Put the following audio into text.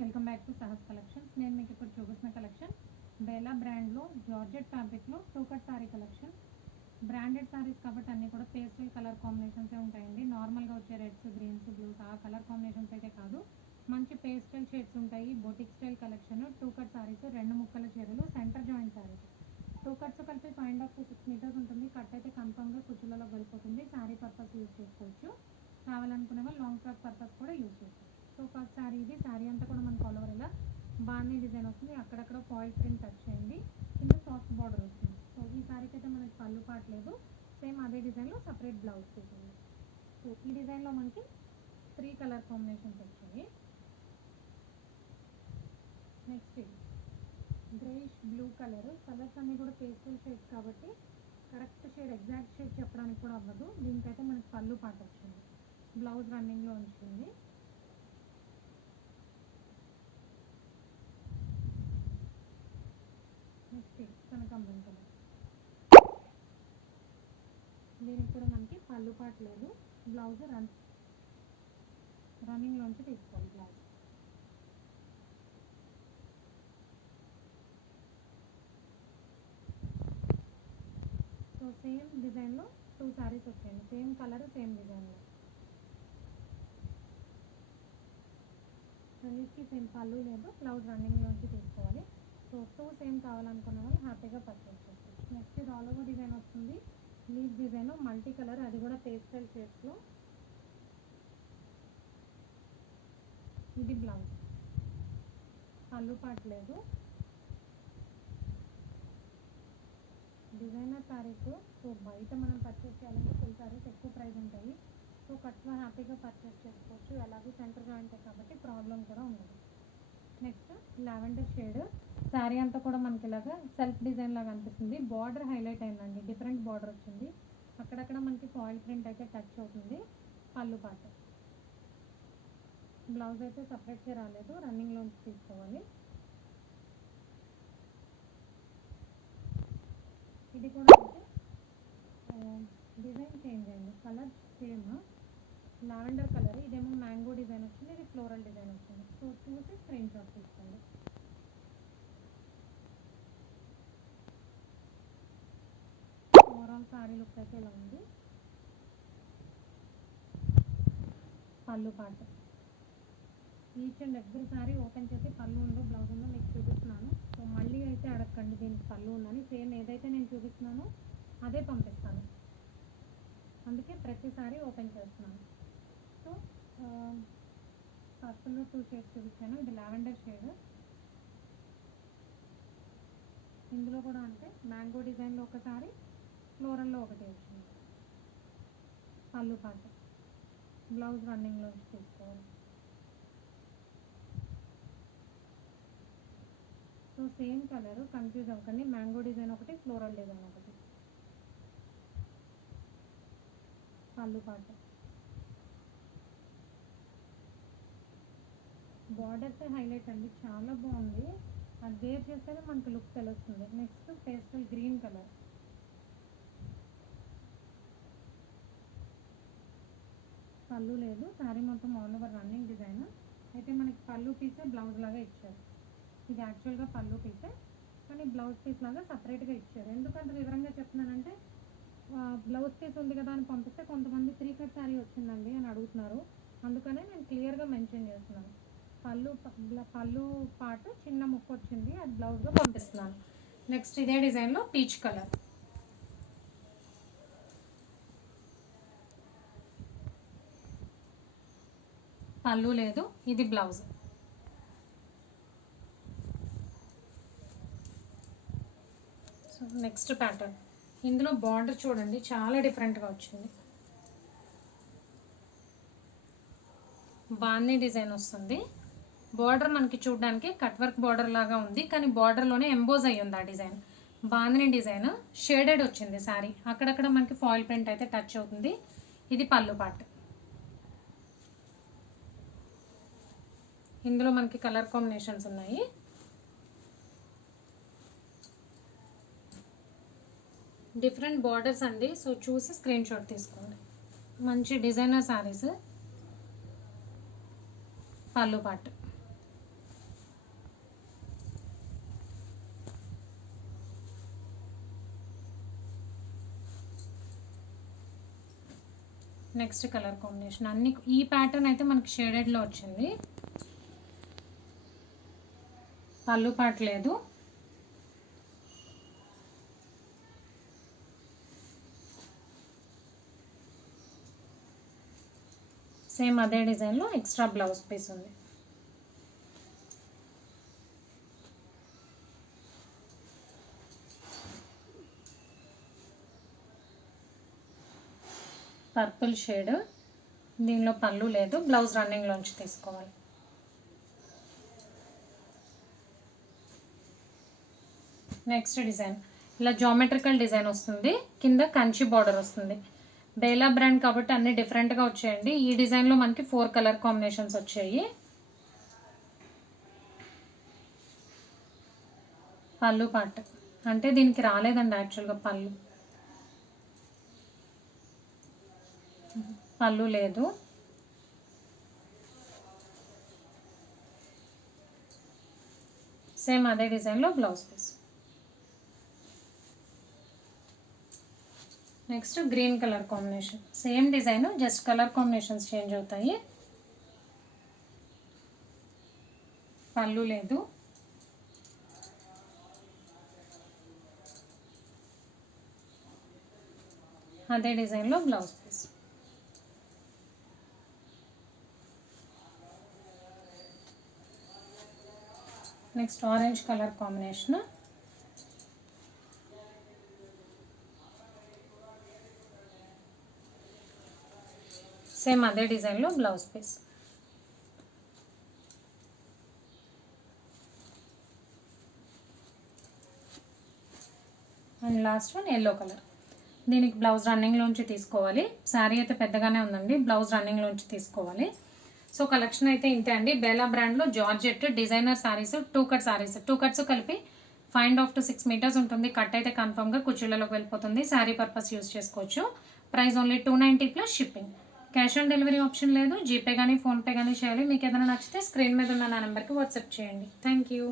Welcome back to Sahas collections. నేను మీకు ఇప్పుడు చూపిస్తున్న కలెక్షన్ బేలా బ్రాండ్లో జార్జెట్ ఫ్యాబ్రిక్లో two cut sorry collection. Branded saris కాబట్టి అన్నీ కూడా పేస్టల్ కలర్ కాంబినేషన్సే ఉంటాయండి. నార్మల్గా వచ్చే రెడ్స్, గ్రీన్స్, బ్లూస్ ఆ కలర్ కాంబినేషన్స్ అయితే కాదు, మంచి పేస్టల్ షేడ్స్ ఉంటాయి. Boutique style collection, two cut saris, రెండు ముక్కల చీరలు, centre joint saris. Two cuts కలిపి 5.5 to 6 మీటర్స్ ఉంటుంది. కట్ అయితే కన్ఫర్మ్గా కుచ్చులలో వెళ్ళిపోతుంది. శారీ పర్పస్ యూజ్ చేసుకోవచ్చు, కావాలనుకునే వాళ్ళు లాంగ్ ఫ్రాక్ పర్పస్ కూడా యూజ్ చేసుకోవచ్చు. సో ఫస్ట్ శారీ ఇది. శారీ అంతా కూడా మనకు ఆల్ ఓవర్ ఇలా బాగానే డిజైన్ వస్తుంది. అక్కడక్కడ ఫాయిల్ ప్రింట్ టచ్ చేయండి, కింద సాఫ్ట్ బార్డర్ వస్తుంది. సో ఈ శారీకి అయితే మనకి పళ్ళు పాటలేదు, సేమ్ అదే డిజైన్లో సపరేట్ బ్లౌజ్ తీసింది. సో ఈ డిజైన్లో మనకి 3 కలర్ కాంబినేషన్స్ వచ్చాయి. నెక్స్ట్ గ్రేష్ బ్లూ కలర్స్ అన్నీ కూడా పేస్టల్ షేడ్స్ కాబట్టి కరెక్ట్ షేడ్ ఎగ్జాక్ట్ షేడ్ చెప్పడానికి కూడా అవ్వదు. దీనికైతే మనకి పళ్ళు పాట వచ్చింది, బ్లౌజ్ రన్నింగ్లో ఉంచింది. నెక్స్ట్ కనకాంబరం కలర్, దీనికి కూడా మనకి పళ్ళు పాట లేదు, బ్లౌజ్ రన్నింగ్లోంచి తీసుకోవాలి బ్లౌజ్. సో సేమ్ డిజైన్లో 2 శారీస్ వచ్చాయండి, సేమ్ కలర్ సేమ్ డిజైన్లో. రెండింటికి సేమ్ పళ్ళు లేదు, బ్లౌజ్ రన్నింగ్లోంచి తీసుకోవాలి. సో 2 సేమ్ కావాలనుకున్న వాళ్ళు హ్యాపీగా పర్చేస్ చేసుకోవచ్చు. నెక్స్ట్ ఇది ఆల్ ఓవర్ డిజైన్ వస్తుంది, లీవ్ డిజైన్, మల్టీ కలర్, అది కూడా పేస్టల్ షేడ్స్లో. ఇది బ్లౌజ్, పళ్ళు పాట లేదు. డిజైనర్ శారీస్, సో బయట మనం పర్చేస్ చేయాలంటే ఫుల్ శారీస్ ఎక్కువ ప్రైస్ ఉంటాయి. సో కట్స్లో హ్యాపీగా పర్చేస్ చేసుకోవచ్చు, అలాగే సెంటర్ జాయింట్ కాబట్టి ప్రాబ్లం కూడా ఉండదు. నెక్స్ట్ లావెండర్ షేడ్, శారీ అంతా కూడా మనకి ఇలాగా సెల్ఫ్ డిజైన్ లాగా అనిపిస్తుంది. బార్డర్ హైలైట్ అయిందండి, డిఫరెంట్ బార్డర్ వచ్చింది. అక్కడక్కడ మనకి ఫాయిల్ ప్రింట్ అయితే టచ్ అవుతుంది. పళ్ళు పాట, బ్లౌజ్ అయితే సపరేట్గా రాలేదు, రన్నింగ్లోంచి తీసుకోవాలి. ఇది కూడా అంటే డిజైన్ చేంజ్ అయింది, కలర్ సేమ్ లావెండర్ కలర్, ఇదేమో మ్యాంగో డిజైన్ వచ్చింది, ఇది ఫ్లోరల్ డిజైన్ వచ్చింది. సో చూసి స్క్రీన్ షాట్ తీసుకోండి. ఓవరాల్ శారీ లుక్ అయితే ఇలా ఉంది. పళ్ళు పాట, each and every sari open చేసి పళ్ళు ఉందో బ్లౌజ్ ఉందో మీకు చూపిస్తున్నాను. సో మళ్ళీ అయితే అడగండి దీనికి పళ్ళు ఉందని, సేమ్ ఏదైతే నేను చూపిస్తున్నానో అదే పంపిస్తాను, అందుకే ప్రతిసారి ఓపెన్ చేస్తున్నాను. సో ఫస్ట్లో 2 షేడ్స్ చూపించాను, ఇది లావెండర్ షేడ్. ఇందులో కూడా అంటే మ్యాంగో డిజైన్లో ఒకసారి, ఫ్లోరల్లో ఒకటి వచ్చింది. పళ్ళు పాట, బ్లౌజ్ రన్నింగ్లో తీసుకోవాలి. సో సేమ్ కలర్, కన్ఫ్యూజ్ అవ్వకండి, మ్యాంగో డిజైన్ ఒకటి, ఫ్లోరల్ డిజైన్ ఒకటి. పళ్ళు పాట, బార్డర్స్ హైలైట్ అండి, చాలా బాగుంది. అది వేర్ చేస్తేనే మనకు లుక్ తెలుస్తుంది. నెక్స్ట్ పేస్టల్ గ్రీన్ కలర్, పళ్ళు లేదు, శారీ మొత్తం ఆల్ ఓవర్ రన్నింగ్ డిజైన్. అయితే మనకి పళ్ళు పీసే బ్లౌజ్ లాగా ఇచ్చారు. ఇది యాక్చువల్గా పళ్ళు పీసే, కానీ బ్లౌజ్ పీస్ లాగా సపరేట్గా ఇచ్చారు. ఎందుకంటే వివరంగా చెప్తున్నానంటే బ్లౌజ్ పీస్ ఉంది కదా అని పంపిస్తే కొంతమంది 3 కట్ శారీ వచ్చిందండి అని అడుగుతున్నారు, అందుకనే నేను క్లియర్గా మెన్షన్ చేస్తున్నాను. పళ్ళు పాటు చిన్న ముక్క వచ్చింది, అది బ్లౌజ్గా పంపిస్తున్నాను. నెక్స్ట్ ఇదే డిజైన్లో పీచ్ కలర్, పళ్ళు లేదు, ఇది బ్లౌజ్. సో నెక్స్ట్ ప్యాటర్న్, ఇందులో బార్డర్ చూడండి చాలా డిఫరెంట్గా వచ్చింది. బాందీ డిజైన్ వస్తుంది, బార్డర్ మనకి చూడడానికి కట్ వర్క్ బార్డర్ లాగా ఉంది, కానీ బార్డర్లోనే ఎంబోజ్ అయ్యి ఉంది ఆ డిజైన్. బాందిని డిజైన్ షేడెడ్ వచ్చింది శారీ, అక్కడక్కడ మనకి ఫాయిల్ ప్రింట్ అయితే టచ్ అవుతుంది. ఇది పళ్ళు పార్ట్. ఇందులో మనకి కలర్ కాంబినేషన్స్ ఉన్నాయి. డిఫరెంట్ బార్డర్స్ అండి, సో చూసి స్క్రీన్ షాట్ తీసుకోండి. మంచి డిజైనర్ శారీస్. పళ్ళు పార్ట్, నెక్స్ట్ కలర్ కాంబినేషన్ అన్ని ఈ ప్యాటర్న్ అయితే మనకి షేడెడ్లో వచ్చింది. పళ్ళు పాటు లేదు. సేమ్ అదే డిజైన్లో ఎక్స్ట్రా బ్లౌజ్ పీస్ ఉంది. పర్పుల్ షేడ్, దీనిలో పళ్ళు లేదు, బ్లౌజ్ రన్నింగ్లోంచి తీసుకోవాలి. నెక్స్ట్ డిజైన్ ఇలా జామెట్రికల్ డిజైన్ వస్తుంది, కింద కంచి బార్డర్ వస్తుంది. బేలా బ్రాండ్ కాబట్టి అన్ని డిఫరెంట్గా వచ్చాయండి. ఈ డిజైన్లో మనకి 4 కలర్ కాంబినేషన్స్ వచ్చాయి. పళ్ళు పార్ట్ అంటే దీనికి రాలేదండి యాక్చువల్గా పళ్ళు లేదు. సేమ్ అదే డిజైన్లో blouse piece. Next green colour combination, same design just colour combinations change అవుతాయి. పళ్ళు లేదు. అదే డిజైన్లో blouse piece. Next orange colour combination, same అదే డిజైన్లో blouse piece. And last one yellow colour. దీనికి బ్లౌజ్ రన్నింగ్లోంచి తీసుకోవాలి. శారీ అయితే పెద్దగానే ఉందండి, బ్లౌజ్ రన్నింగ్లోంచి తీసుకోవాలి. సో కలెక్షన్ అయితే ఇంతే అండి. బేలా బ్రాండ్లో georgette designer saris, 2 cut saris, 2 cuts కలిపి 5.5 to 6 మీటర్స్ ఉంటుంది. కట్ అయితే కన్ఫర్మ్గా కుర్చీలలోకి వెళ్ళిపోతుంది. శారీ పర్పస్ యూస్ చేసుకోవచ్చు. Price only 290 plus shipping. Cash on delivery option లేదు. జీపే కానీ ఫోన్పే కానీ చేయాలి. మీకు ఏదైనా నచ్చితే స్క్రీన్ మీద ఉన్న నా నెంబర్కి వాట్సాప్ చేయండి. Thank you.